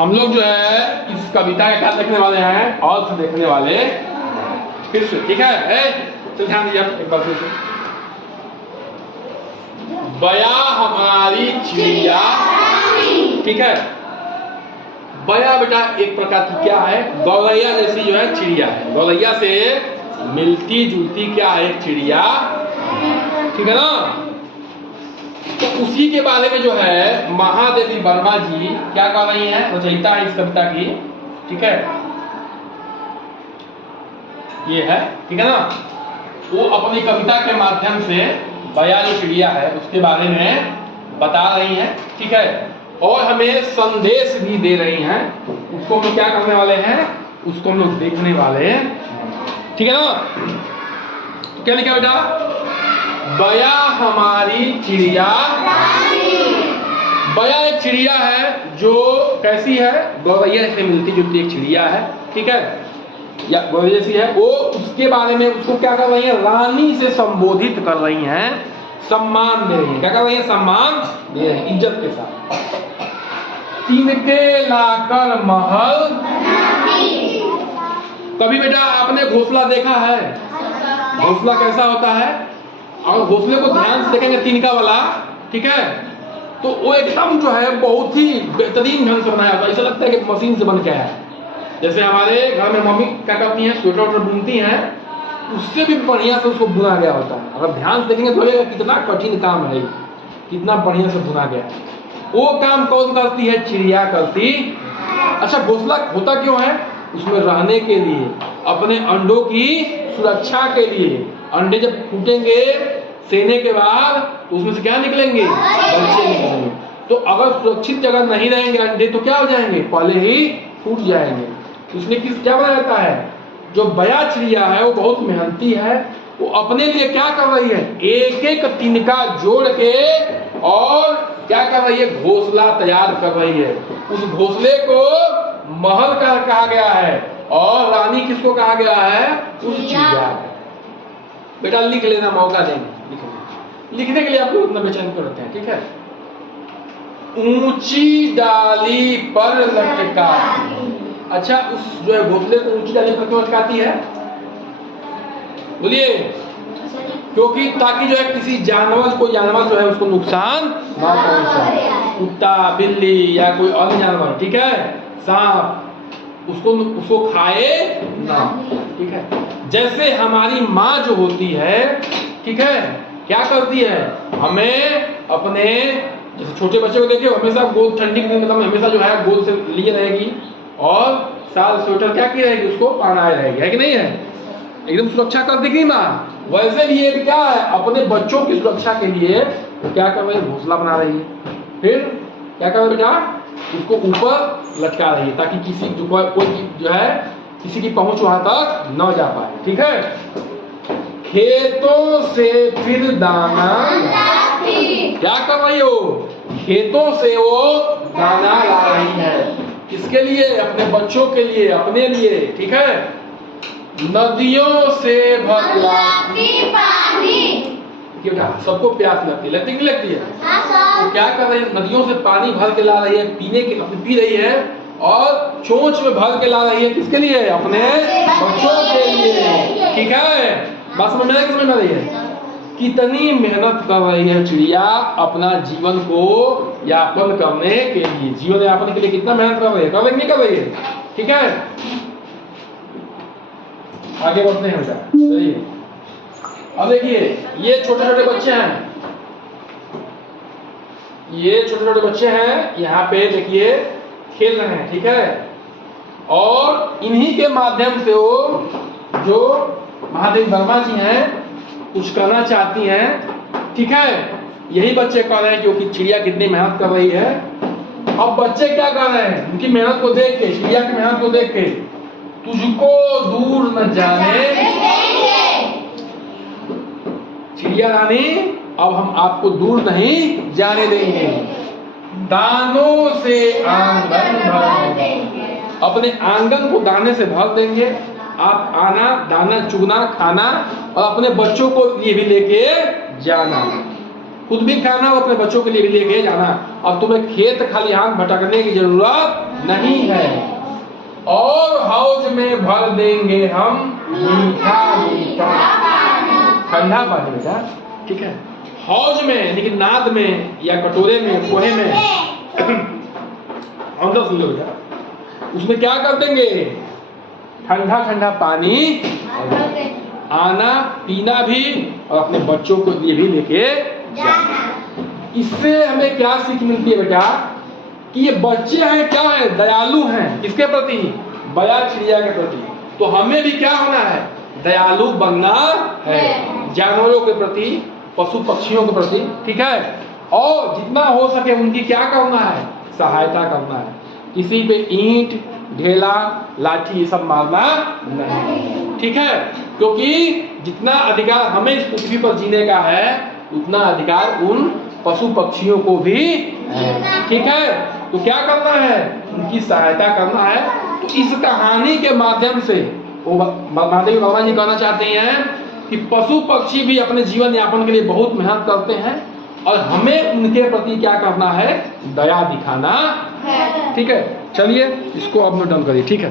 हम लोग जो है इस कविता का क्या देखने वाले हैं, अर्थ देखने वाले फिर से, ठीक है। चल ध्यान दीजिए एक बार फिर से। बया हमारी चिड़िया, ठीक है। बया बेटा एक प्रकार की क्या है, गौरैया जैसी जो है चिड़िया है, गौरैया से मिलती जुलती क्या है एक चिड़िया, ठीक है ना। तो उसी के बारे में जो है महादेवी वर्मा जी क्या कर रही हैं, रचयिता है इस कविता की, ठीक है, ये है, ठीक है ना। वो अपनी कविता के माध्यम से बया जो चिड़िया है उसके बारे में बता रही हैं, ठीक है, और हमें संदेश भी दे रही हैं। उसको हम लोग क्या करने वाले हैं, उसको हम लोग देखने वाले हैं, ठीक है ना। तो क्या लिखा बेटा, बया हमारी चिड़िया। बया एक चिड़िया है जो कैसी है, गौरैया से मिलती जुलती एक चिड़िया है, ठीक है, या गौरैया जैसी है। वो उसके बारे में उसको क्या कर रही है, रानी से संबोधित कर रही हैं, सम्मान दे रही है। क्या कर रही है, सम्मान दे रही है, इज्जत के साथ। तिनके लाकर महल, कभी बेटा आपने घोंसला देखा है, घोंसला कैसा होता है, और घोंसले को ध्यान से देखेंगे तिनका वाला, ठीक है, तो वो एकदम जो है बहुत ही बेहतरीन ढंग से बनाया होता है, ऐसा लगता है कि मशीन से बन के आया है। जैसे हमारे घर में मम्मी क्या करती हैं, स्वेटर वोटर बुनती हैं, उससे भी बढ़िया से उसको बुना गया होता है। अगर ध्यान से देखेंगे तो लगेगा कितना कठिन काम है, कितना बढ़िया से बुना गया है। वो काम कौन करती है, चिड़िया करती। अच्छा घोंसला होता क्यों है, उसमें रहने के लिए, अपने अंडों की सुरक्षा के लिए। अंडे जब फूटेंगे सेने के बाद तो उसमें से क्या निकलेंगे, बच्चे निकलेंगे। तो अगर सुरक्षित जगह नहीं रहेंगे अंडे तो क्या हो जाएंगे, पहले ही फूट जाएंगे। उसने क्या बनाया जाता है, जो बया चिड़िया है वो बहुत मेहनती है, वो अपने लिए क्या कर रही है, एक एक तिनका जोड़ के और क्या कर रही है, घोंसला तैयार कर रही है। उस घोंसले को महल का कहा गया है और रानी किसको कहा गया है, उस चिड़िया। बेटा लिख लेना, मौका देंगे लिखने के लिए आप लोग उतना बेचैन क्यों रहते हैं, ठीक है। ऊंची डाली पर लटका, अच्छा उस जो है घोंसले को ऊंची डाली पर क्यों लटकाती है, बोलिए, क्योंकि ताकि जो है किसी जानवर, कोई जानवर जो है उसको नुकसान ना पहुंचाए, कुत्ता बिल्ली या कोई अन्य जानवर, ठीक है, सांप, उसको खाए ना, ठीक है। जैसे हमारी माँ जो होती है, ठीक है, क्या करती है, हमें अपने जैसे छोटे बच्चे को देखिए हमेशा गोद, ठंडी के मतलब हमेशा जो है गोद से लिए रहेगी और साल स्वेटर क्या की रहेगी, उसको पहनाए रहेगी, है कि नहीं है, एकदम सुरक्षा कर देगी माँ। वैसे भी ये क्या है, अपने बच्चों की सुरक्षा के लिए तो क्या कर रही है, घोंसला बना रही है, फिर क्या कर रही है बेटा, उसको ऊपर लटका रही है ताकि किसी कोई जो है किसी की पहुंच वहां तक न जा पाए, ठीक है। खेतों से फिर दाना, क्या कर रही हो, खेतों से वो दाना ला रही है, किसके लिए, अपने बच्चों के लिए, अपने लिए, ठीक है। नदियों से भर लाती पानी, सबको प्यास लगती लगती नहीं लगती है, तो क्या कर रही है, नदियों से पानी भर के ला रही है, पीने के पी रही है, और चोंच में भर के ला रही है, किसके लिए, अपने बच्चों के लिए, ठीक है। बात समझ में आ रही है, कितनी मेहनत कर रही है चिड़िया अपना जीवन को यापन करने के लिए, जीवन यापन के लिए कितना मेहनत कर रही है, कर रही नहीं कर रही है, ठीक है। आगे बढ़ते हैं बेटा, चलिए अब देखिए, ये छोटे छोटे बच्चे हैं, ये छोटे छोटे बच्चे हैं, यहाँ पे देखिए खेल रहे हैं, ठीक है, और इन्हीं के माध्यम से वो जो महादेवी वर्मा जी हैं कुछ करना चाहती हैं, ठीक है। यही बच्चे कह रहे हैं क्योंकि चिड़िया कितनी मेहनत कर रही है। अब बच्चे क्या कर रहे हैं, उनकी मेहनत को देख के, चिड़िया की मेहनत को देख के, तुझको दूर न जाने चिड़िया रानी, अब हम आपको दूर नहीं जाने देंगे, दानों से आंगन भर देंगे, अपने आंगन को दाने से भर देंगे। आप आना, दाना चुगना, खाना, और अपने बच्चों को लिए भी लेके जाना, खुद भी खाना और अपने बच्चों के लिए भी लेके जाना। अब तुम्हें खेत खलिहान भटकने की जरूरत नहीं है, और हौज में भर देंगे हम मीठा मीठा ठंडा पानी बेटा, ठीक है। हौज में लेकिन नाद में या कटोरे में, कोहे में, अंदर सुन लो बेटा, उसमें क्या कर देंगे, ठंडा ठंडा पानी आना पीना भी और अपने बच्चों को लिए भी लेके जाना। इससे हमें क्या सीख मिलती है बेटा कि ये बच्चे हैं क्या है, दयालु हैं किसके प्रति, बया चिड़िया के प्रति। तो हमें भी क्या होना है, दयालु बनना है जानवरों के प्रति, पशु पक्षियों के प्रति, ठीक है। और जितना हो सके उनकी क्या करना है, सहायता करना है। किसी पे ईंट ढेला लाठी ये सब मारना नहीं, ठीक है। क्योंकि जितना अधिकार हमें इस पृथ्वी पर जीने का है उतना अधिकार उन पशु पक्षियों को भी है, ठीक है। तो क्या करना है, उनकी सहायता करना है। तो इस कहानी के माध्यम से वो महादेव बाबा जी कहना चाहते हैं कि पशु पक्षी भी अपने जीवन यापन के लिए बहुत मेहनत करते हैं और हमें उनके प्रति क्या करना है, दया दिखाना, ठीक है। चलिए इसको अब नोट डाउन करिए, ठीक है।